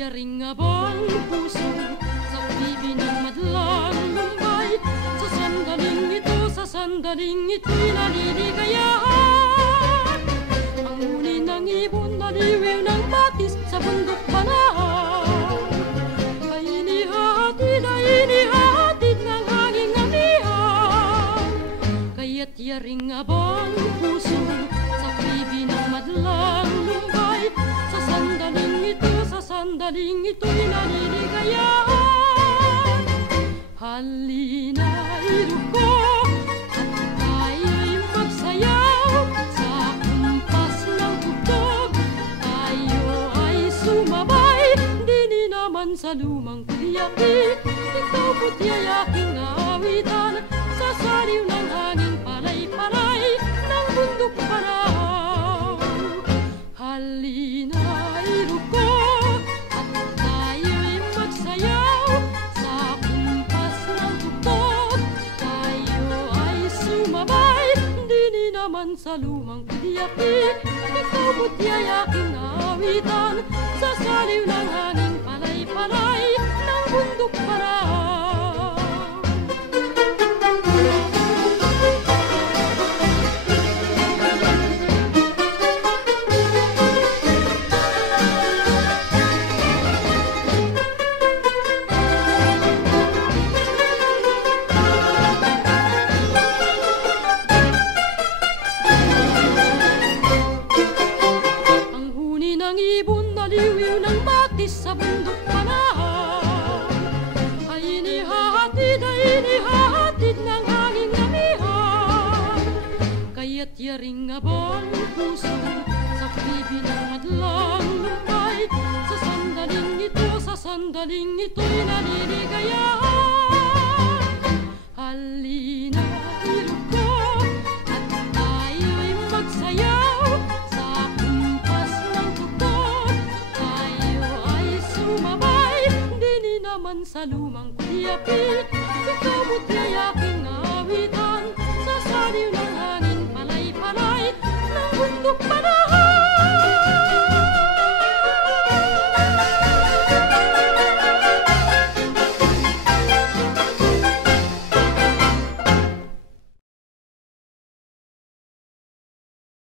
tiyaring abang puso sa pag-ibig ng madlang lumbay. Sa sandaling ito'y naliligayahan. Ang huni ng ibon naliwiw ng batis sa bundok panahan. Ay inihatid ng hanging amihan. Kaya't yaring abang puso sa pag-ibig ng madlang lumbay. Sa sandaling ito'y naliligayahan. Halina, ilog ko, at tayo'y magsayaw sa kumpas ng tugtog. Tayo ay sumabay, di naman sa lumang tiyakin. Ikaw pu't yayaking awitan sa saliw ng hanging palay-palay ng bundok paraw. Halina, ilog ko, at tayo'y magsayaw sa kumpas ng tugtog. Tayo ay sumabay, di naman sa lumang tiyakin. Ikaw mo't yayaking awitan sa saliw ng hanging palay-palay ng bundok paraw. Ibon naliwiw ng batis sa bundok panahan. Ay inihatid ng hanging amihan. Kaya't yaring abang puso sa pag-ibig ng madlang lumbay. Sa sandaling ito'y naliligayahan. Halina, ilog ko, at tayo'y magsayaw sa kumpas ng tugtog. Tayo ay sumabay, di naman sa lumang tiyakin.